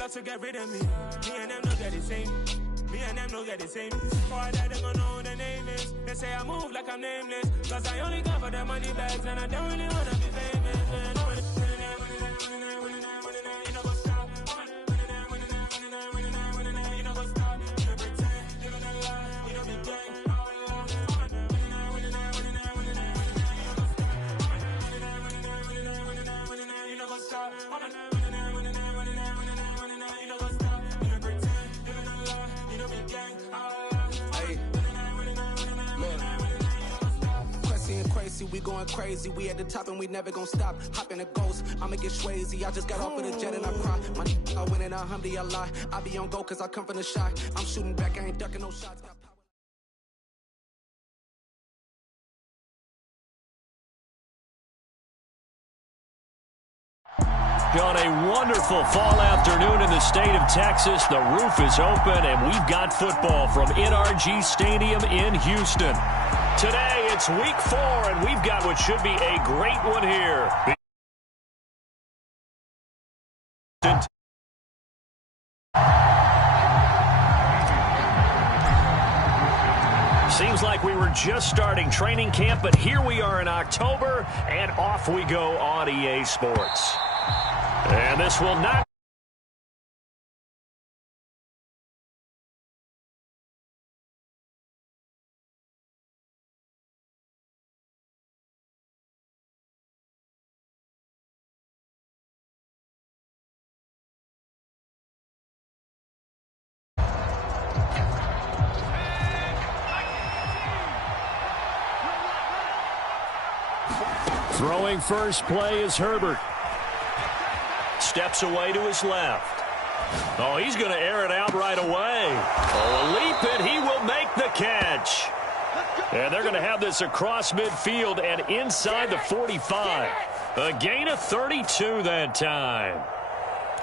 love to get rid of me. Me and them don't get the same. Me and them don't get the same. Before I die, they gon' know who the name is. They say I move like I'm nameless. Cause I only come for the money bags and I don't really wanna be famous. We going crazy, we at the top and we never gonna stop. Hop in a ghost, I'ma get swayzy. I just got off of the jet and I cry. My I win in a Humvee, I lie. I be on go cause I come from the shot. I'm shooting back, I ain't ducking no shots. On a wonderful fall afternoon in the state of Texas, the roof is open and we've got football from NRG Stadium in Houston. Today, it's week 4, and we've got what should be a great one here. Seems like we were just starting training camp, but here we are in October, and off we go on EA Sports. And this will not... Throwing first play is Herbert. Steps away to his left. Oh, he's going to air it out right away. Oh, a leap, and he will make the catch. And they're going to have this across midfield and inside the 45. A gain of 32 that time.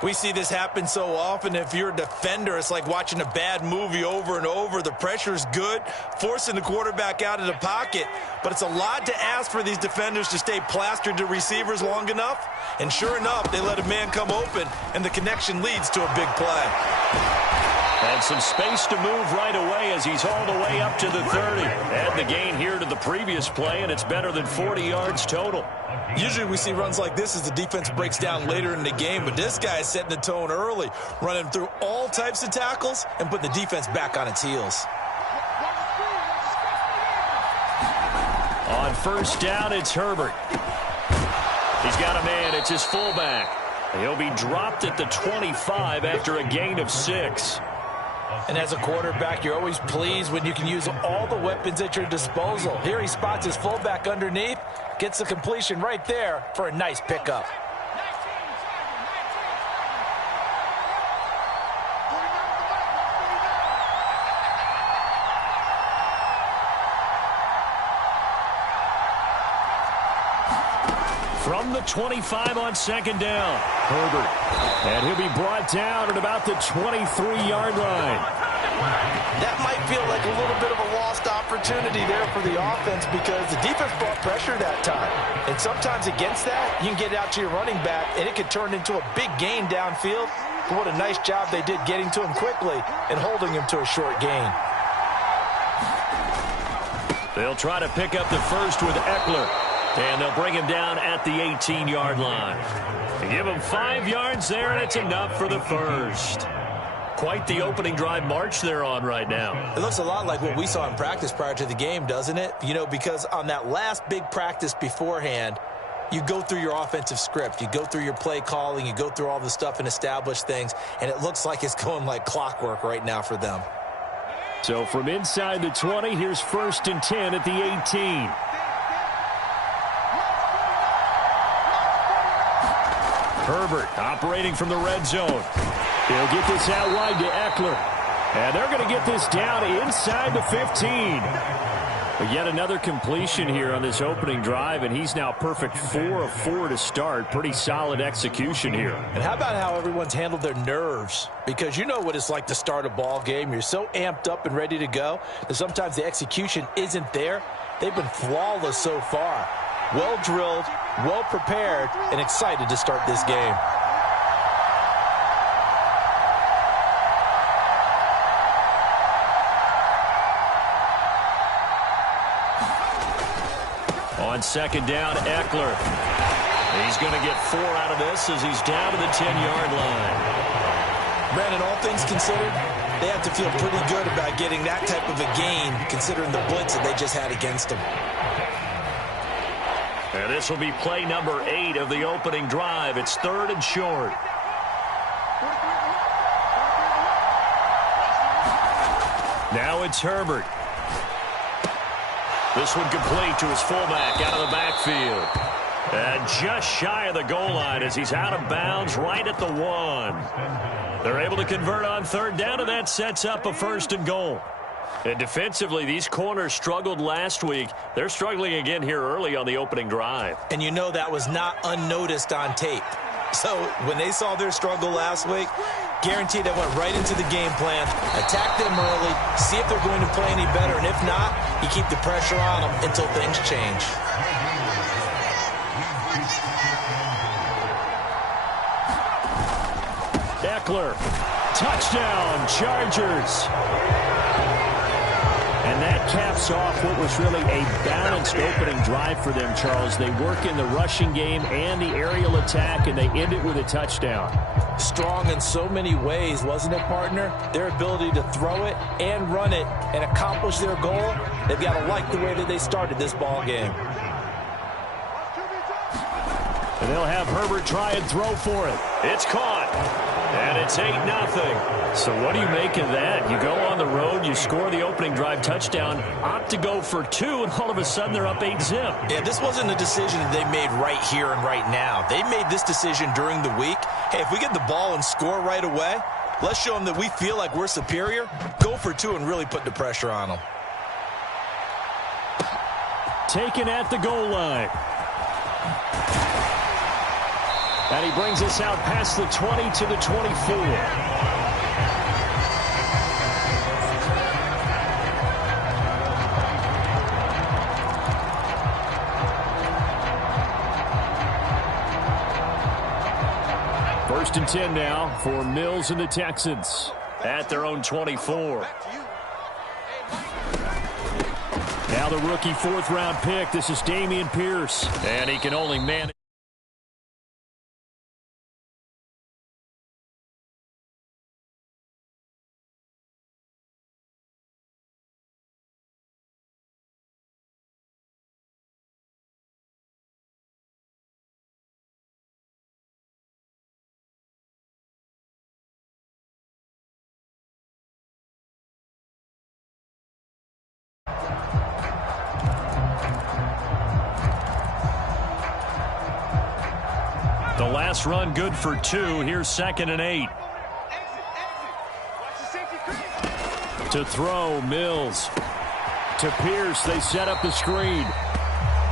We see this happen so often. If you're a defender, it's like watching a bad movie over and over. The pressure is good, forcing the quarterback out of the pocket. But it's a lot to ask for these defenders to stay plastered to receivers long enough. And sure enough, they let a man come open, and the connection leads to a big play. And some space to move right away as he's all the way up to the 30. Add the gain here to the previous play, and it's better than 40 yards total. Usually we see runs like this as the defense breaks down later in the game, but this guy is setting the tone early, running through all types of tackles and putting the defense back on its heels. On first down, it's Herbert. He's got a man. It's his fullback. He'll be dropped at the 25 after a gain of 6. And as a quarterback, you're always pleased when you can use all the weapons at your disposal. Here he spots his fullback underneath, gets the completion right there for a nice pickup. From the 25 on second down, Herbert. And he'll be brought down at about the 23-yard line. That might feel like a little bit of a lost opportunity there for the offense because the defense brought pressure that time. And sometimes against that, you can get out to your running back, and it could turn into a big gain downfield. But what a nice job they did getting to him quickly and holding him to a short gain. They'll try to pick up the first with Eckler. And they'll bring him down at the 18-yard line. They give him 5 yards there, and it's enough for the first. Quite the opening drive march they're on right now. It looks a lot like what we saw in practice prior to the game, doesn't it? You know, because on that last big practice beforehand, you go through your offensive script. You go through your play calling. You go through all the stuff and establish things. And it looks like it's going like clockwork right now for them. So from inside the 20, here's 1st and 10 at the 18. Herbert operating from the red zone. He'll get this out wide to Eckler. And they're going to get this down inside the 15. But yet another completion here on this opening drive, and he's now perfect 4 of 4 to start. Pretty solid execution here. And how about how everyone's handled their nerves? Because you know what it's like to start a ball game. You're so amped up and ready to go that sometimes the execution isn't there. They've been flawless so far. Well drilled, well prepared, and excited to start this game. second down, Eckler. He's going to get 4 out of this as he's down to the 10-yard line. Brandon, all things considered, they have to feel pretty good about getting that type of a gain considering the blitz that they just had against them. And this will be play number 8 of the opening drive. It's 3rd and short. Now it's Herbert. This one complete to his fullback out of the backfield. And just shy of the goal line as he's out of bounds right at the 1. They're able to convert on 3rd down, and that sets up a 1st and goal. And defensively, these corners struggled last week. They're struggling again here early on the opening drive. And you know that was not unnoticed on tape. So when they saw their struggle last week, guaranteed they went right into the game plan, attack them early, see if they're going to play any better, and if not, you keep the pressure on them until things change. Eckler, touchdown, Chargers. And that caps off what was really a balanced opening drive for them, Charles. They work in the rushing game and the aerial attack, and they end it with a touchdown. Strong in so many ways, wasn't it, partner? Their ability to throw it and run it and accomplish their goal, they've got to like the way that they started this ball game. And they'll have Herbert try and throw for it. It's caught. And it's 8-0. So what do you make of that? You go on the road, you score the opening drive touchdown, opt to go for 2, and all of a sudden they're up 8-0. Yeah, this wasn't a decision that they made right here and right now. They made this decision during the week. Hey, if we get the ball and score right away, let's show them that we feel like we're superior. Go for 2 and really put the pressure on them. Taken at the goal line. And he brings us out past the 20 to the 24. First and 10 now for Mills and the Texans at their own 24. Now the rookie 4th-round pick. This is Dameon Pierce. And he can only manage. The last run good for 2. Here's 2nd and 8. To throw, Mills. To Pierce, they set up the screen.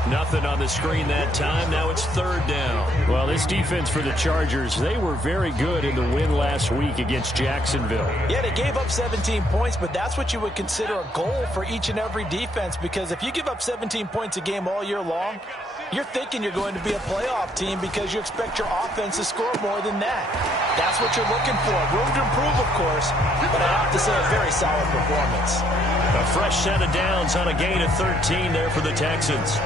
Nothing on the screen that time. Now it's 3rd down. Well, this defense for the Chargers, they were very good in the win last week against Jacksonville. Yeah, they gave up 17 points, but that's what you would consider a goal for each and every defense, because if you give up 17 points a game all year long, you're thinking you're going to be a playoff team because you expect your offense to score more than that. That's what you're looking for. Room to improve, of course, but I have to say a very solid performance. A fresh set of downs on a gain of 13 there for the Texans.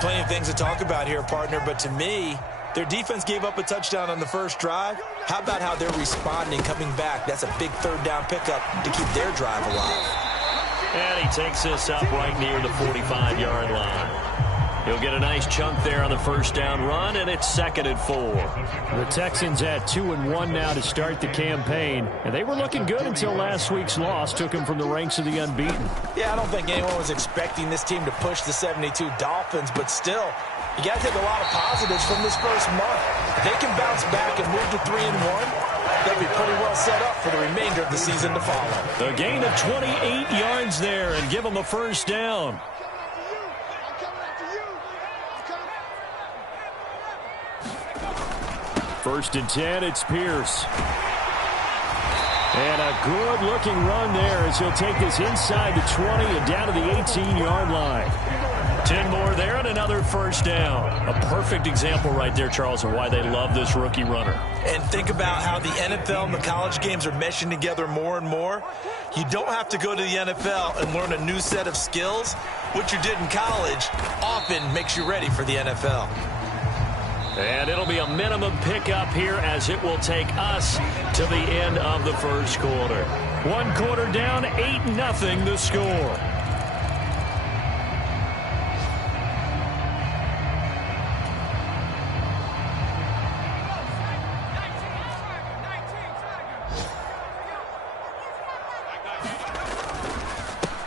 Plenty of things to talk about here, partner, but to me, their defense gave up a touchdown on the first drive. How about how they're responding, coming back? That's a big 3rd down pickup to keep their drive alive. And he takes this up right near the 45-yard line. He'll get a nice chunk there on the 1st down run, and it's 2nd and 4. The Texans at 2-1 now to start the campaign, and they were looking good until last week's loss took them from the ranks of the unbeaten. Yeah, I don't think anyone was expecting this team to push the 72 Dolphins, but still, you got to take a lot of positives from this first month. If they can bounce back and move to 3-1, they'll be pretty well set up for the remainder of the season to follow. A gain of 28 yards there and give them a 1st down. First and 10, it's Pierce. And a good-looking run there as he'll take this inside the 20 and down to the 18-yard line. 10 more there and another first down. A perfect example right there, Charles, of why they love this rookie runner. And think about how the NFL and the college games are meshing together more and more. You don't have to go to the NFL and learn a new set of skills. What you did in college often makes you ready for the NFL. And it'll be a minimum pickup here as it will take us to the end of the first quarter. 1 quarter down, 8-0 the score.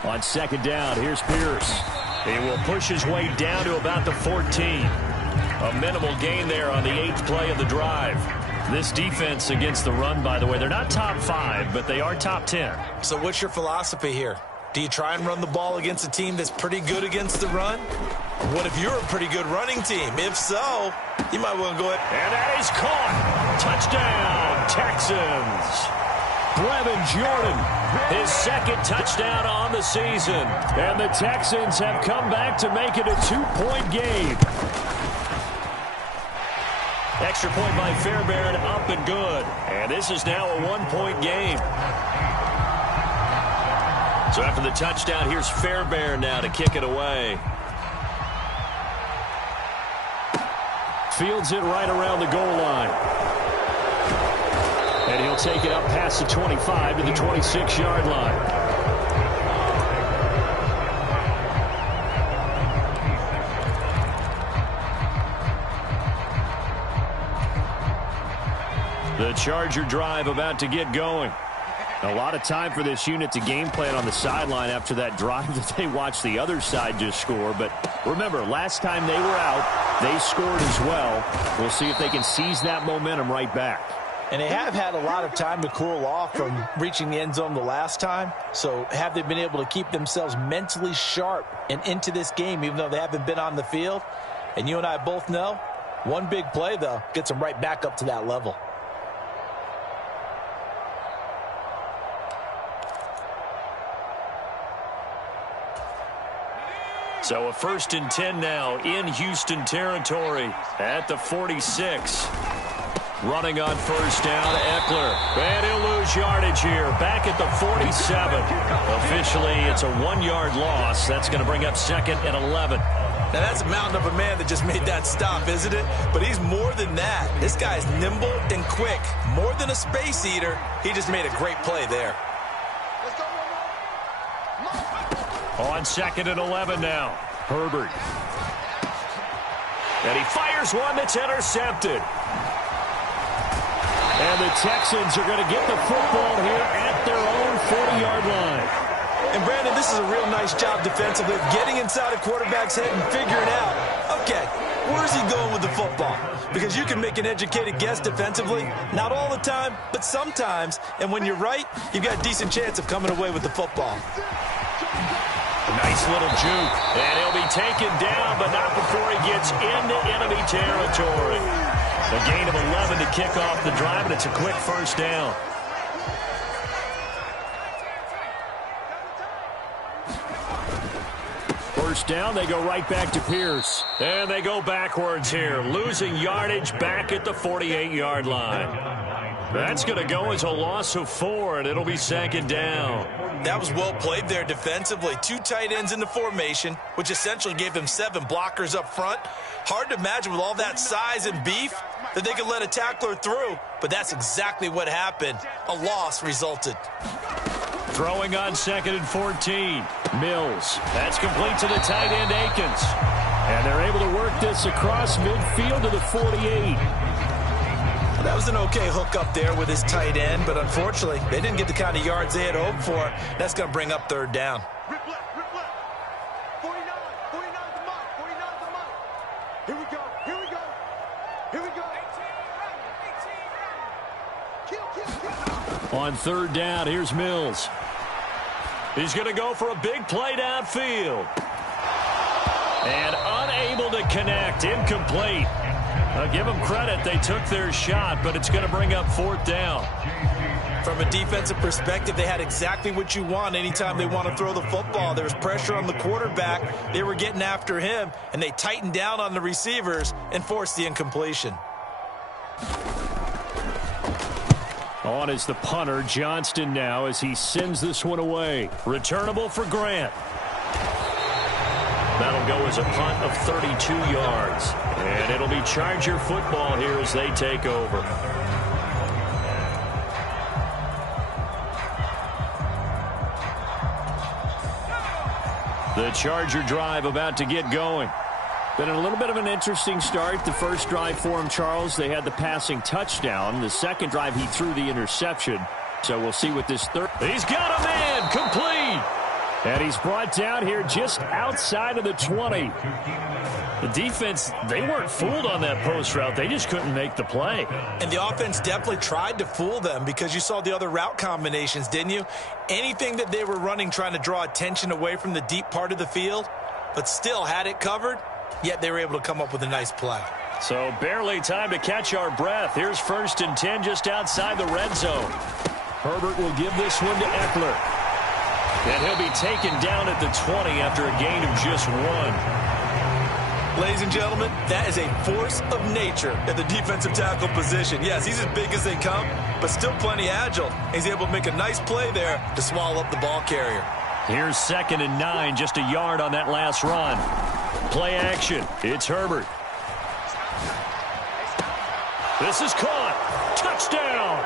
On second down, here's Pierce. He will push his way down to about the 14. A minimal gain there on the 8th play of the drive. This defense against the run, by the way, they're not top 5, but they are top 10. So what's your philosophy here? Do you try and run the ball against a team that's pretty good against the run? What if you're a pretty good running team? If so, you might want to go ahead. And that is caught. Touchdown, Texans. Brevin Jordan, his second touchdown on the season. And the Texans have come back to make it a 2-point game. Extra point by Fairbairn, up and good. And this is now a 1-point game. So after the touchdown, here's Fairbairn now to kick it away. Fields it right around the goal line. And he'll take it up past the 25 to the 26-yard line. The Charger drive about to get going. A lot of time for this unit to game plan on the sideline after that drive that they watched the other side just score. But remember, last time they were out, they scored as well. We'll see if they can seize that momentum right back. And they have had a lot of time to cool off from reaching the end zone the last time. So have they been able to keep themselves mentally sharp and into this game, even though they haven't been on the field? And you and I both know, one big play, though, gets them right back up to that level. So a 1st and 10 now in Houston territory at the 46. Running on first down, Eckler. And he'll lose yardage here. Back at the 47. Officially, it's a 1-yard loss. That's going to bring up 2nd and 11. Now, that's a mountain of a man that just made that stop, isn't it? But he's more than that. This guy's nimble and quick. More than a space eater. He just made a great play there. On 2nd and 11 now. Herbert. And he fires one that's intercepted. And the Texans are going to get the football here at their own 40-yard line. And, Brandon, this is a real nice job defensively of getting inside a quarterback's head and figuring out, okay, where's he going with the football? Because you can make an educated guess defensively. Not all the time, but sometimes. And when you're right, you've got a decent chance of coming away with the football. A nice little juke. And he'll be taken down, but not before he gets into enemy territory. A gain of 11 to kick off the drive, and it's a quick first down. First down, they go right back to Pierce. And they go backwards here, losing yardage back at the 48-yard line. That's going to go as a loss of 4, and it'll be 2nd down. That was well played there defensively. 2 tight ends in the formation, which essentially gave them 7 blockers up front. Hard to imagine with all that size and beef that they could let a tackler through, but that's exactly what happened. A loss resulted. Throwing on 2nd and 14. Mills. That's complete to the tight end, Akins. And they're able to work this across midfield to the 48. That was an okay hook up there with his tight end, but unfortunately, they didn't get the kind of yards they had hoped for. That's going to bring up 3rd down. On 3rd down, here's Mills. He's going to go for a big play downfield. And unable to connect, incomplete. I'll give them credit. They took their shot, but it's going to bring up 4th down. From a defensive perspective, they had exactly what you want anytime they want to throw the football. There was pressure on the quarterback. They were getting after him, and they tightened down on the receivers and forced the incompletion. On is the punter, Johnston now, as he sends this one away. Returnable for Grant. That'll go as a punt of 32 yards. And it'll be Charger football here as they take over. The Charger drive about to get going. Been a little bit of an interesting start. The first drive for him, Charles, they had the passing touchdown. The second drive, he threw the interception. So we'll see what this third. He's got a man, complete. And he's brought down here just outside of the 20. The defense, they weren't fooled on that post route. They just couldn't make the play. And the offense definitely tried to fool them because you saw the other route combinations, didn't you? Anything that they were running trying to draw attention away from the deep part of the field, but still had it covered, yet they were able to come up with a nice play. So barely time to catch our breath. Here's 1st and 10 just outside the red zone. Herbert will give this one to Eckler. And he'll be taken down at the 20 after a gain of just 1. Ladies and gentlemen, that is a force of nature at the defensive tackle position. Yes, he's as big as they come, but still plenty agile. He's able to make a nice play there to swallow up the ball carrier. Here's 2nd and 9, just a yard on that last run. Play action. It's Herbert. This is caught. Touchdown.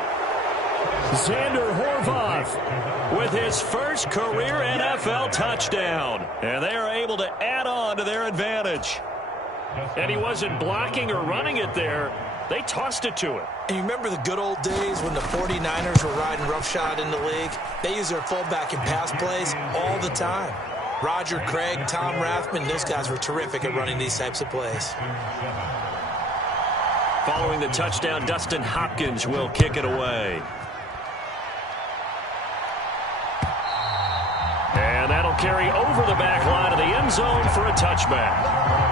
Xander Horvath with his first career NFL touchdown. And they are able to add on to their advantage. And he wasn't blocking or running it there. They tossed it to him. And you remember the good old days when the 49ers were riding roughshod in the league? They use their fullback in pass plays all the time. Roger Craig, Tom Rathman, those guys were terrific at running these types of plays. Following the touchdown, Dustin Hopkins will kick it away. And that'll carry over the back line of the end zone for a touchback.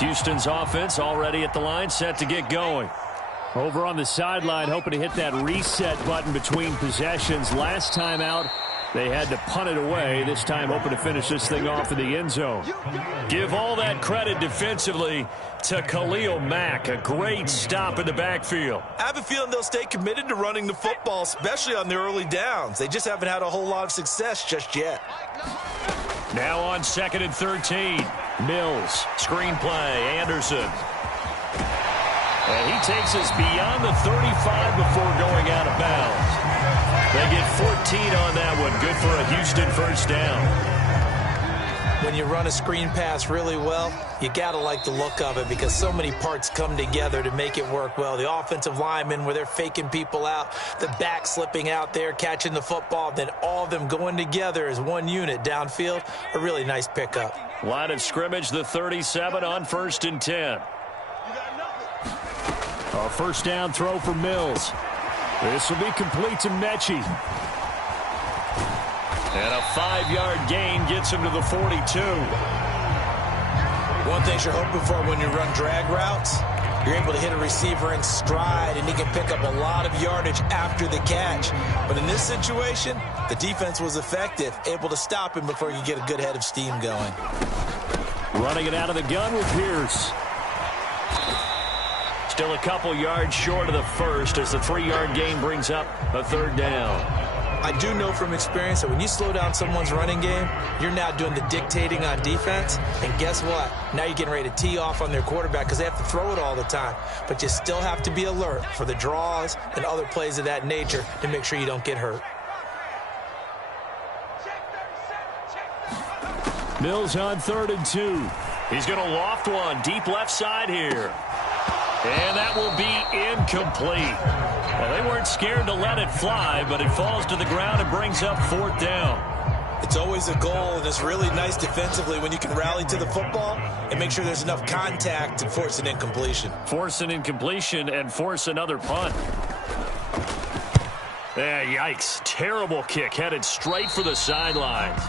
Houston's offense already at the line, set to get going. Over on the sideline, hoping to hit that reset button between possessions. Last time out, they had to punt it away. This time, hoping to finish this thing off in the end zone. Give all that credit defensively to Khalil Mack. A great stop in the backfield. I have a feeling they'll stay committed to running the football, especially on their early downs. They just haven't had a whole lot of success just yet. Now on 2nd and 13. Mills, screen play, Anderson. And he takes us beyond the 35 before going out of bounds. They get 14 on that one. Good for a Houston first down. When you run a screen pass really well, you got to like the look of it because so many parts come together to make it work well. The offensive linemen where they're faking people out, the back slipping out there, catching the football, then all of them going together as one unit downfield. A really nice pickup. Line of scrimmage, the 37 on 1st and 10. A first down throw for Mills. This will be complete to Mechie. And a 5-yard gain gets him to the 42. One thing you're hoping for when you run drag routes, you're able to hit a receiver in stride, and he can pick up a lot of yardage after the catch. But in this situation, the defense was effective, able to stop him before you get a good head of steam going. Running it out of the gun with Pierce. Still a couple yards short of the first as the 3-yard gain brings up a 3rd down. I do know from experience that when you slow down someone's running game, you're now doing the dictating on defense. And guess what? Now you're getting ready to tee off on their quarterback because they have to throw it all the time. But you still have to be alert for the draws and other plays of that nature to make sure you don't get hurt. Mills on 3rd and 2. He's going to loft one deep left side here. And that will be incomplete. Well, they weren't scared to let it fly, but it falls to the ground and brings up 4th down. It's always a goal, and it's really nice defensively when you can rally to the football and make sure there's enough contact to force an incompletion. Force an incompletion and force another punt. Yikes. Terrible kick headed straight for the sidelines.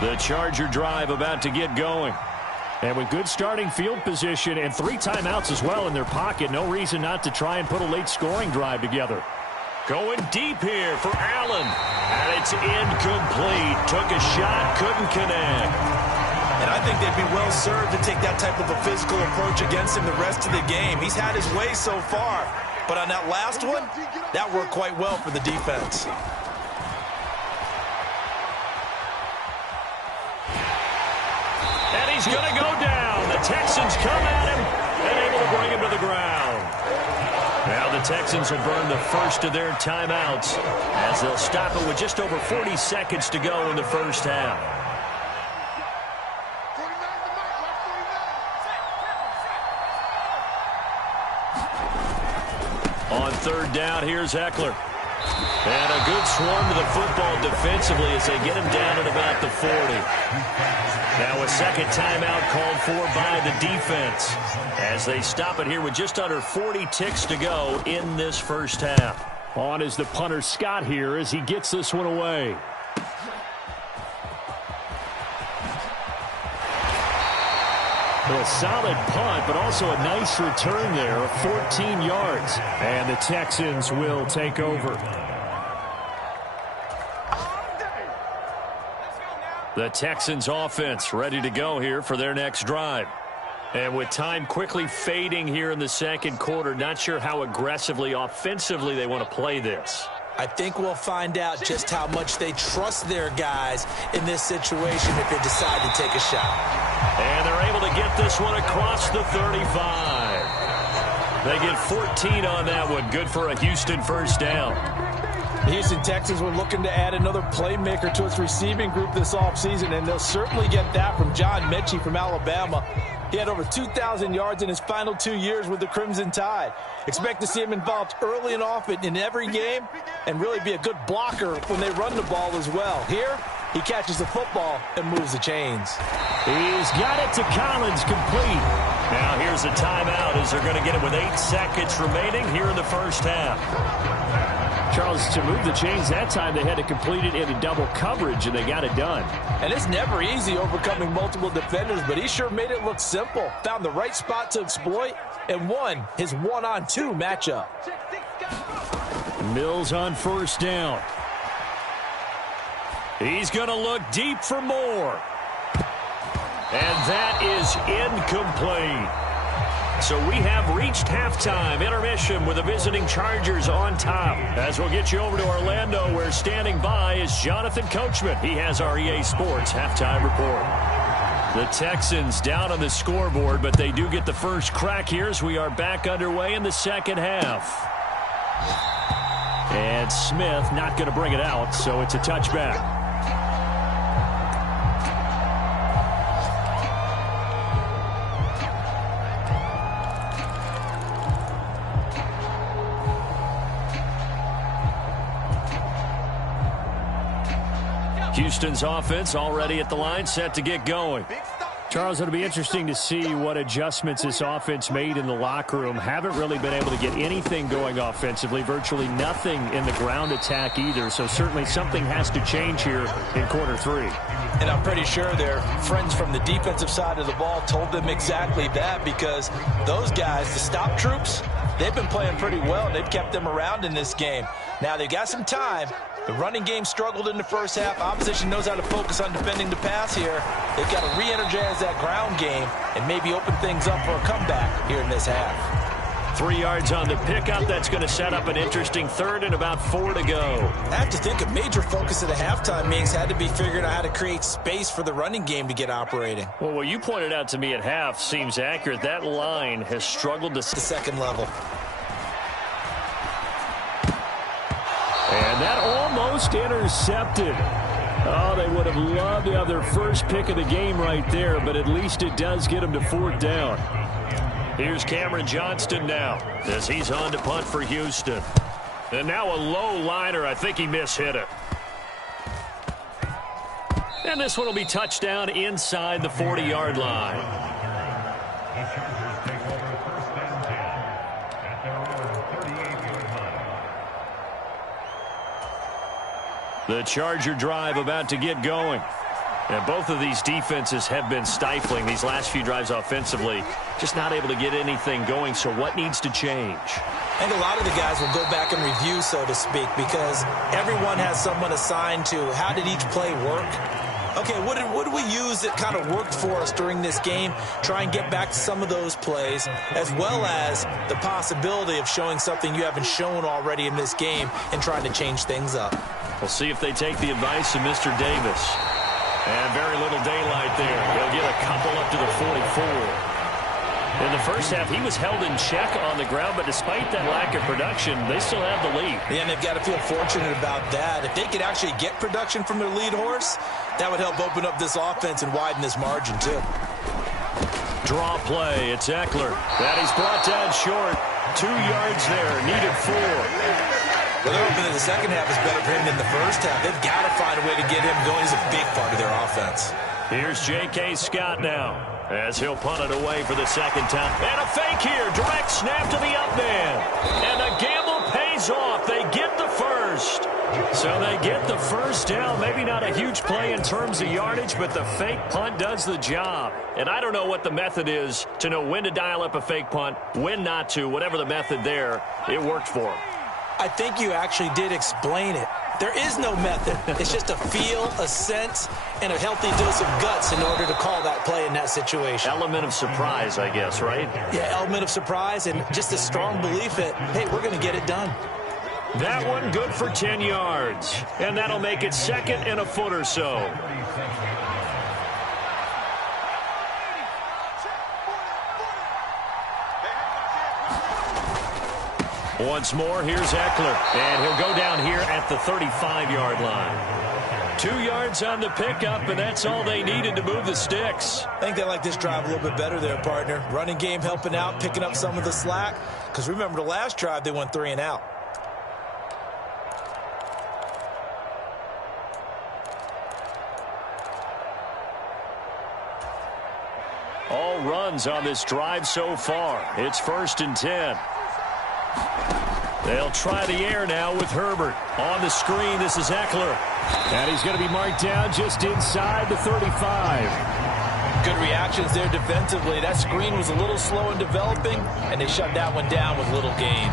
The Charger drive about to get going. And with good starting field position and 3 timeouts as well in their pocket, no reason not to try and put a late scoring drive together. Going deep here for Allen. And it's incomplete. Took a shot, couldn't connect. And I think they'd be well served to take that type of a physical approach against him the rest of the game. He's had his way so far. But on that last one, that worked quite well for the defense. And he's going to go down. The Texans come at him and able to bring him to the ground. Now the Texans will burn the first of their timeouts as they'll stop it with just over 40 seconds to go in the first half. On third down, here's Eckler. And a good swarm to the football defensively as they get him down at about the 40. Now a second timeout called for by the defense as they stop it here with just under 40 ticks to go in this first half. On is the punter Scott here as he gets this one away. A solid punt, but also a nice return there of 14 yards. And the Texans will take over. The Texans offense ready to go here for their next drive. And with time quickly fading here in the second quarter, not sure how aggressively offensively they want to play this. I think we'll find out just how much they trust their guys in this situation if they decide to take a shot. And they're able to get this one across the 35. They get 14 on that one. Good for a Houston first down. The Houston Texans were looking to add another playmaker to its receiving group this offseason, and they'll certainly get that from John Mechie from Alabama. He had over 2,000 yards in his final 2 years with the Crimson Tide. Expect to see him involved early and often in every game and really be a good blocker when they run the ball as well. Here, he catches the football and moves the chains. He's got it to Collins, complete. Now here's a timeout as they're going to get it with 8 seconds remaining here in the first half. Charles, to move the chains that time, they had to complete it into double coverage, and they got it done. And it's never easy overcoming multiple defenders, but he sure made it look simple. Found the right spot to exploit and won his 1-on-2 matchup. Mills on first down. He's going to look deep for more. And that is incomplete. So we have reached halftime intermission with the visiting Chargers on top. As we'll get you over to Orlando, where standing by is Jonathan Coachman. He has our EA Sports halftime report. The Texans down on the scoreboard, but they do get the first crack here as we are back underway in the second half. And Smith not going to bring it out, so it's a touchback. Houston's offense already at the line, set to get going. Charles, it'll be interesting to see what adjustments this offense made in the locker room. Haven't really been able to get anything going offensively, virtually nothing in the ground attack either. So certainly something has to change here in quarter 3. And I'm pretty sure their friends from the defensive side of the ball told them exactly that, because those guys, the stop troops, they've been playing pretty well. They've kept them around in this game. Now they got some time. The running game struggled in the first half. Opposition knows how to focus on defending the pass here. They've got to re-energize that ground game and maybe open things up for a comeback here in this half. 3 yards on the pickup. That's going to set up an interesting third and about 4 to go. I have to think a major focus of the halftime meetings had to be figuring out how to create space for the running game to get operating. Well, what you pointed out to me at half seems accurate. That line has struggled to the second level. And that almost intercepted. Oh, they would have loved to have their first pick of the game right there, but at least it does get them to 4th down. Here's Cameron Johnston now as he's on to punt for Houston. And now a low liner. I think he mishit it. And this one will be touchdown inside the 40-yard line. The Charger drive about to get going. And both of these defenses have been stifling these last few drives offensively. Just not able to get anything going. So what needs to change? I think a lot of the guys will go back and review, so to speak, because everyone has someone assigned to how did each play work. Okay, what did we use that kind of worked for us during this game? Try and get back to some of those plays, as well as the possibility of showing something you haven't shown already in this game and trying to change things up. We'll see if they take the advice of Mr. Davis. And very little daylight there. He'll get a couple up to the 44. In the first half, he was held in check on the ground, but despite that lack of production, they still have the lead. Yeah, and they've got to feel fortunate about that. If they could actually get production from their lead horse, that would help open up this offense and widen this margin, too. Draw play. It's Eckler. That he's brought down short. 2 yards there. Needed 4. Well, they're hoping that the second half is better for him than the first half. They've got to find a way to get him going. He's a big part of their offense. Here's J.K. Scott now, as he'll punt it away for the second time. And a fake here. Direct snap to the up man. And the gamble pays off. They get the first. So they get the first down. Maybe not a huge play in terms of yardage, but the fake punt does the job. And I don't know what the method is to know when to dial up a fake punt, when not to. Whatever the method there, it worked for him. I think you actually did explain it. There is no method. It's just a feel, a sense, and a healthy dose of guts in order to call that play in that situation. Element of surprise, I guess, right? Yeah, element of surprise and just a strong belief that, hey, we're going to get it done. That one good for 10 yards. And that'll make it second and a foot or so. Once more, here's Eckler. And he'll go down here at the 35-yard line. 2 yards on the pickup, and that's all they needed to move the sticks. I think they like this drive a little bit better there, partner. Running game helping out, picking up some of the slack. Because remember, the last drive, they went 3 and out. All runs on this drive so far. It's 1st and 10. They'll try the air now with Herbert. On the screen, this is Eckler. And he's going to be marked down just inside the 35. Good reactions there defensively. That screen was a little slow in developing, and they shut that one down with little gain.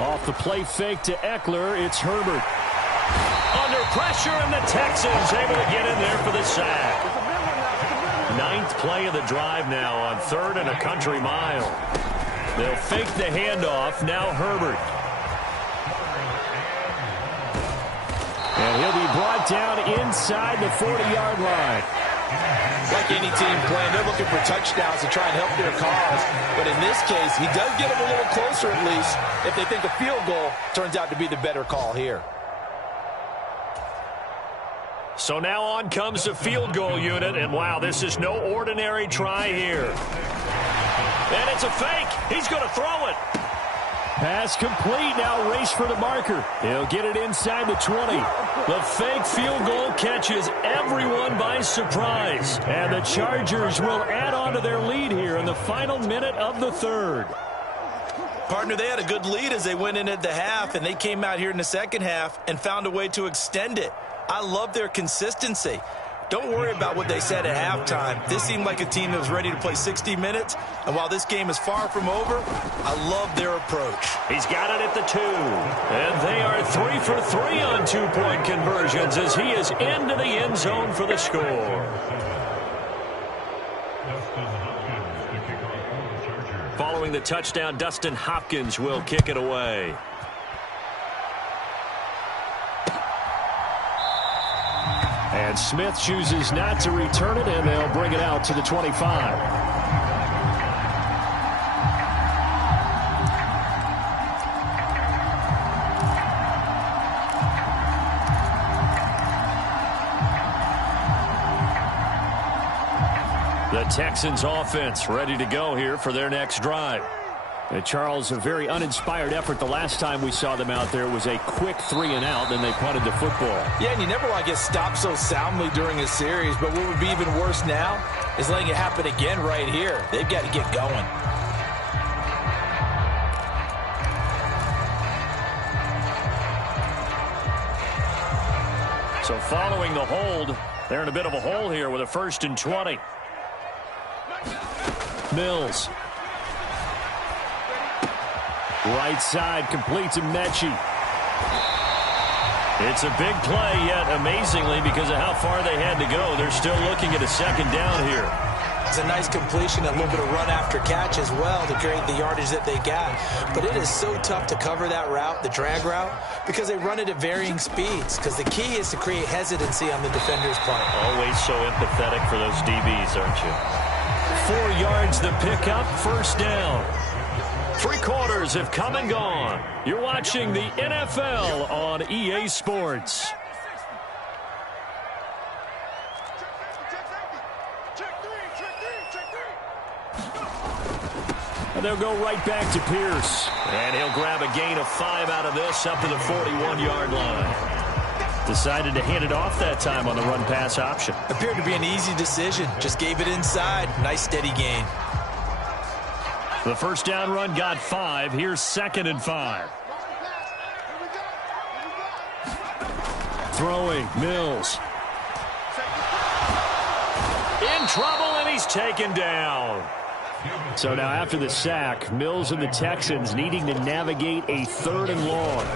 Off the play fake to Eckler, it's Herbert. Under pressure, and the Texans able to get in there for the sack. 9th play of the drive now on 3rd and a country mile. They'll fake the handoff. Now Herbert. And he'll be brought down inside the 40-yard line. Like any team playing, they're looking for touchdowns to try and help their cause. But in this case, he does get them a little closer at least if they think a field goal turns out to be the better call here. So now on comes the field goal unit, and wow, this is no ordinary try here. And it's a fake. He's going to throw it. Pass complete. Now race for the marker. He'll get it inside the 20. The fake field goal catches everyone by surprise. And the Chargers will add on to their lead here in the final minute of the 3rd. Partner, they had a good lead as they went in at the half, and they came out here in the second half and found a way to extend it. I love their consistency. Don't worry about what they said at halftime. This seemed like a team that was ready to play 60 minutes. And while this game is far from over, I love their approach. He's got it at the 2. And they are 3 for 3 on 2-point conversions as he is into the end zone for the score. Following the touchdown, Dustin Hopkins will kick it away. And Smith chooses not to return it, and they'll bring it out to the 25. The Texans offense ready to go here for their next drive. And Charles, a very uninspired effort. The last time we saw them out there was a quick 3-and-out, then they punted the football. Yeah, and you never want to get stopped so soundly during a series, but what would be even worse now is letting it happen again right here. They've got to get going. So following the hold, they're in a bit of a hole here with a 1st and 20. Mills. Right side completes to Mechie. It's a big play, yet amazingly, because of how far they had to go, they're still looking at a 2nd down here. It's a nice completion, a little bit of run after catch as well to create the yardage that they got. But it is so tough to cover that route, the drag route, because they run it at varying speeds. Because the key is to create hesitancy on the defender's part. Always so empathetic for those DBs, aren't you? 4 yards the pickup, 1st down. 3 quarters have come and gone. You're watching the NFL on EA Sports. And they'll go right back to Pierce. And he'll grab a gain of 5 out of this up to the 41-yard line. Decided to hand it off that time on the run-pass option. Appeared to be an easy decision. Just gave it inside. Nice steady gain. The 1st down run got 5. Here's 2nd and 5. Throwing, Mills. In trouble, and he's taken down. So now after the sack, Mills and the Texans needing to navigate a 3rd and long.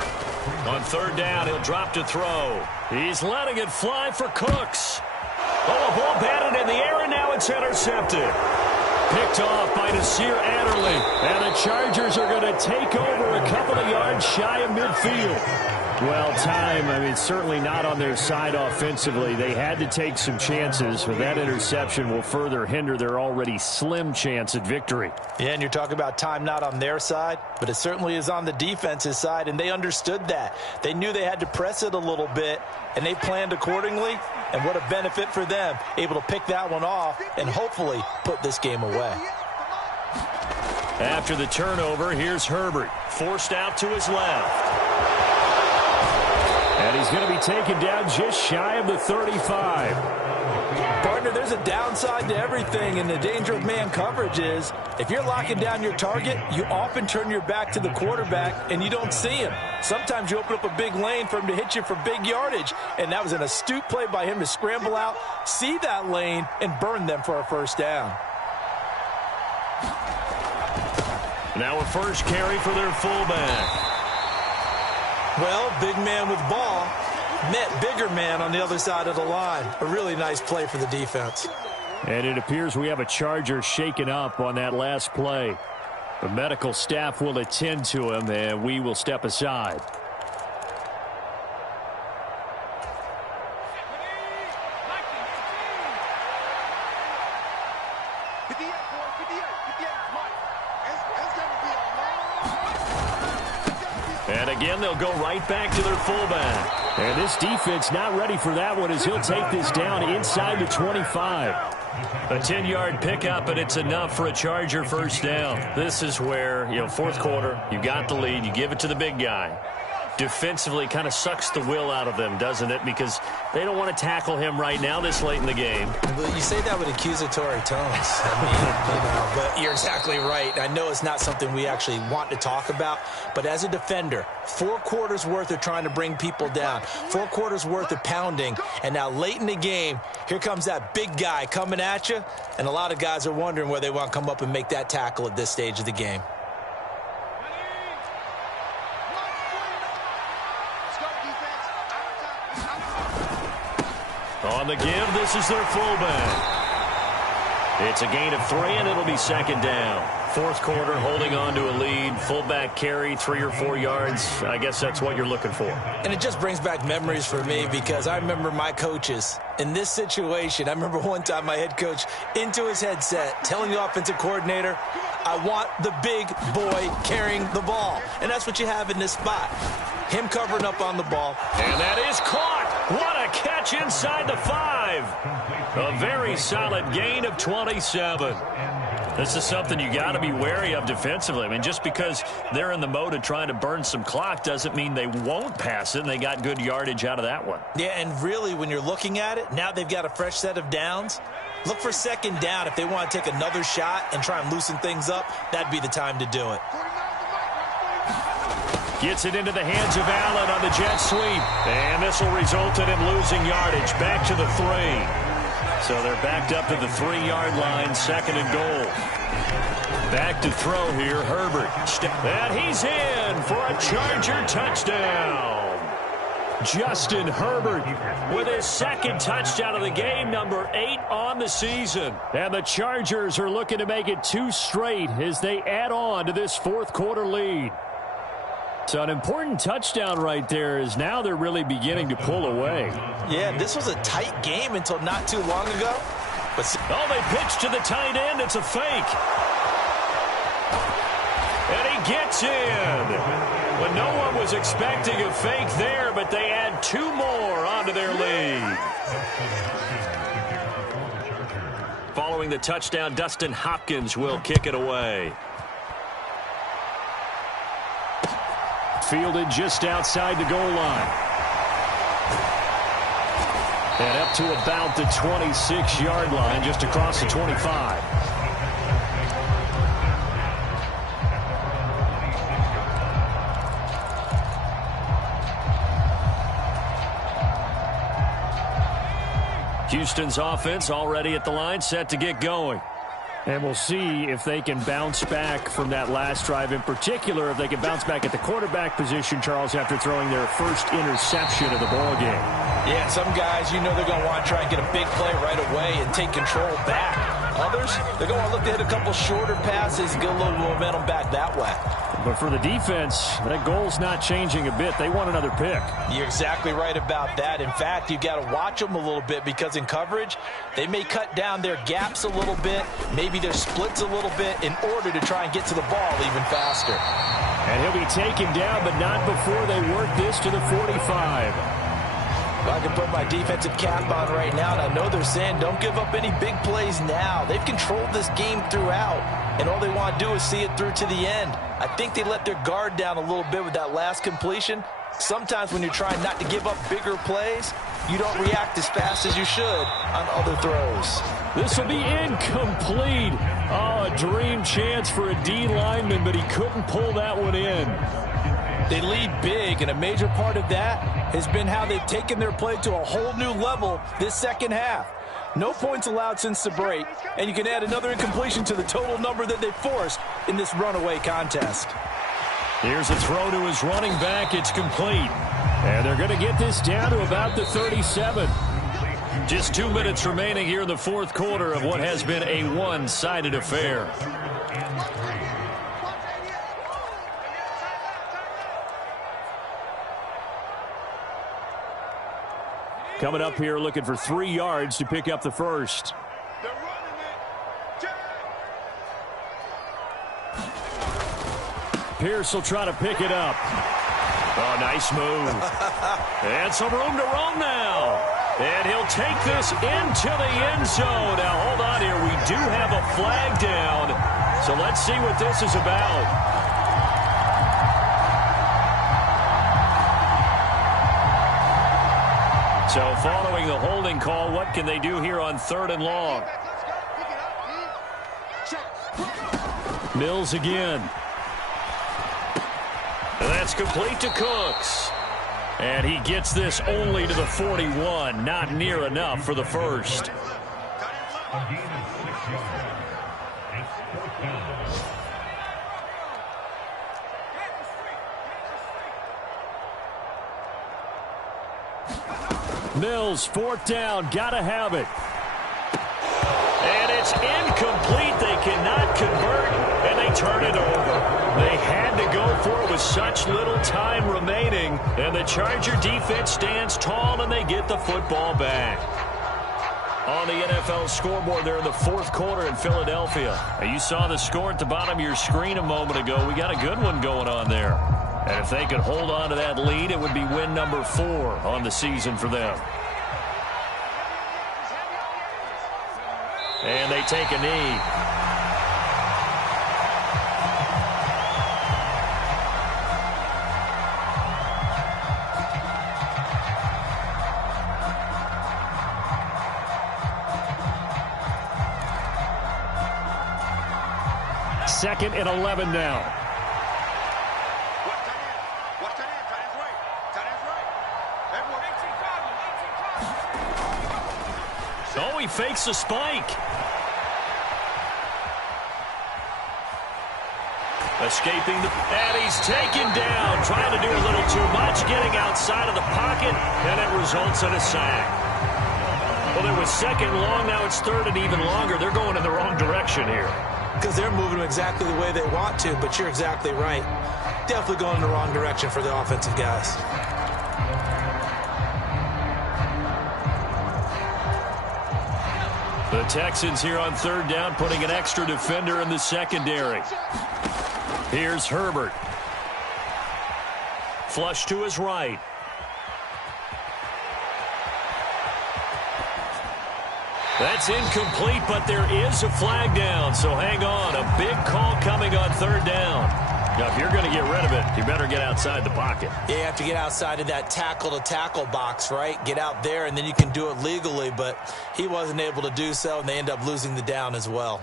On 3rd down, he'll drop to throw. He's letting it fly for Cooks. Oh, a ball batted in the air, and now it's intercepted. Picked off by Nasir Adderley. And the Chargers are going to take over a couple of yards shy of midfield. Well, time, certainly not on their side offensively. They had to take some chances, but that interception will further hinder their already slim chance at victory. Yeah, and you're talking about time not on their side, but it certainly is on the defense's side, and they understood that. They knew they had to press it a little bit, and they planned accordingly, and what a benefit for them, able to pick that one off and hopefully put this game away. After the turnover, here's Herbert, forced out to his left. And he's going to be taken down just shy of the 35. Partner, there's a downside to everything, and the danger of man coverage is if you're locking down your target, you often turn your back to the quarterback, and you don't see him. Sometimes you open up a big lane for him to hit you for big yardage, and that was an astute play by him to scramble out, see that lane, and burn them for a 1st down. Now a 1st carry for their fullback. Well, big man with ball met bigger man on the other side of the line. A really nice play for the defense. And it appears we have a Charger shaken up on that last play. The medical staff will attend to him, and we will step aside. And again, they'll go right back to their fullback. And this defense not ready for that one as he'll take this down inside the 25. A 10-yard pickup, and it's enough for a Charger 1st down. This is where, 4th quarter, you got the lead, you give it to the big guy. Defensively kind of sucks the will out of them, doesn't it? Because they don't want to tackle him right now this late in the game. Well, you say that with accusatory tones. But you're exactly right. I know it's not something we actually want to talk about, but as a defender, 4 quarters worth of trying to bring people down, 4 quarters worth of pounding, and now late in the game, here comes that big guy coming at you, and a lot of guys are wondering where they want to come up and make that tackle at this stage of the game. On the give, this is their fullback. It's a gain of 3, and it'll be 2nd down. 4th quarter, holding on to a lead. Fullback carry, 3 or 4 yards. I guess that's what you're looking for. And it just brings back memories for me because I remember my coaches in this situation. I remember one time my head coach into his headset telling the offensive coordinator, I want the big boy carrying the ball. And that's what you have in this spot. Him covering up on the ball. And that is caught. What a catch inside the 5. A very solid gain of 27. This is something you got to be wary of defensively. I mean, just because they're in the mode of trying to burn some clock doesn't mean they won't pass it, and they got good yardage out of that one. Yeah, and really, when you're looking at it, now they've got a fresh set of downs. Look for second down. If they want to take another shot and try and loosen things up, that'd be the time to do it. Gets it into the hands of Allen on the jet sweep. And this will result in him losing yardage. Back to the 3. So they're backed up to the 3-yard line, 2nd and goal. Back to throw here, Herbert. And he's in for a Charger touchdown. Justin Herbert with his 2nd touchdown of the game, number 8 on the season. And the Chargers are looking to make it 2 straight as they add on to this 4th quarter lead. So an important touchdown right there is now they're really beginning to pull away. Yeah, this was a tight game until not too long ago. But they pitch to the tight end. It's a fake. And he gets in. Well, no one was expecting a fake there, but they add 2 more onto their lead. Following the touchdown, Dustin Hopkins will kick it away. Fielded just outside the goal line. And up to about the 26-yard line, just across the 25. Houston's offense already at the line, set to get going. And we'll see if they can bounce back from that last drive, in particular if they can bounce back at the quarterback position, Charles, after throwing their first interception of the ball game. Yeah, some guys, you know they're going to want to try and get a big play right away and take control back. Others, they're going to look to hit a couple shorter passes and get a little momentum back that way. But for the defense, that goal's not changing a bit. They want another pick. You're exactly right about that. In fact, you've got to watch them a little bit because in coverage, they may cut down their gaps a little bit, maybe their splits a little bit in order to try and get to the ball even faster. And he'll be taken down, but not before they work this to the 45. I can put my defensive cap on right now, and I know they're saying don't give up any big plays now. They've controlled this game throughout, and all they want to do is see it through to the end. I think they let their guard down a little bit with that last completion. Sometimes when you're trying not to give up bigger plays, you don't react as fast as you should on other throws. This will be incomplete. Oh, a dream chance for a D lineman, but he couldn't pull that one in. They lead big, and a major part of that has been how they've taken their play to a whole new level this second half. No points allowed since the break, and you can add another incompletion to the total number that they forced in this runaway contest. Here's a throw to his running back. It's complete. And they're going to get this down to about the 37. Just 2 minutes remaining here in the 4th quarter of what has been a one-sided affair. Coming up here looking for 3 yards to pick up the first. Pierce will try to pick it up. Oh, nice move. And some room to roam now. And he'll take this into the end zone. Now, hold on here. We do have a flag down. So let's see what this is about. So following the holding call, what can they do here on 3rd and long? Mills again. And that's complete to Cooks. And he gets this only to the 41. Not near enough for the first. Mills, 4th down, gotta have it. And it's incomplete. They cannot convert, and they turn it over. They had to go for it with such little time remaining, and the Charger defense stands tall, and they get the football back. On the NFL scoreboard there in the 4th quarter in Philadelphia. Now, you saw the score at the bottom of your screen a moment ago. We got a good one going on there. And if they could hold on to that lead, it would be win number 4 on the season for them. And they take a knee. Second and 11 now. Oh, he fakes a spike. Escaping and he's taken down, trying to do a little too much, getting outside of the pocket, and it results in a sack. Well, it was second and long, now it's third and even longer. They're going in the wrong direction here. Because they're moving exactly the way they want to, but you're exactly right. Definitely going in the wrong direction for the offensive guys. The Texans here on third down, putting an extra defender in the secondary. Here's Herbert. Flush to his right. That's incomplete, but there is a flag down, so hang on. A big call coming on third down. Now, if you're going to get rid of it, you better get outside the pocket. Yeah, you have to get outside of that tackle-to-tackle box, right? Get out there, and then you can do it legally, but he wasn't able to do so, and they end up losing the down as well.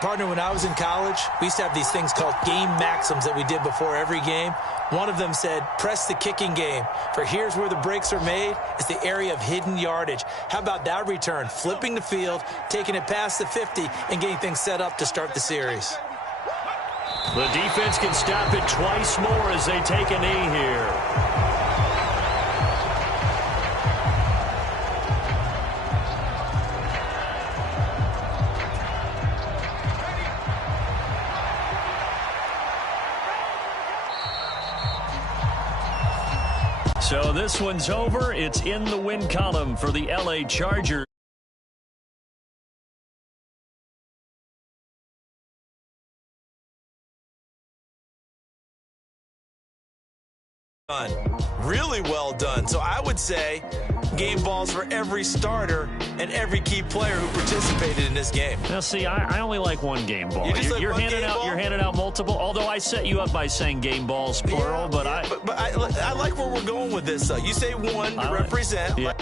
Partner, when I was in college, we used to have these things called game maxims that we did before every game. One of them said, press the kicking game. For here's where the breaks are made. It's the area of hidden yardage. How about that return? Flipping the field, taking it past the 50, and getting things set up to start the series. The defense can stop it twice more as they take a knee here. So this one's over. It's in the win column for the LA Chargers. Really well done. So I would say game balls for every starter and every key player who participated in this game. Now, see, I only like one game ball. You're handing out multiple. Although I set you up by saying game balls plural, yeah, but I like where we're going with this. You say one to represent. Yeah.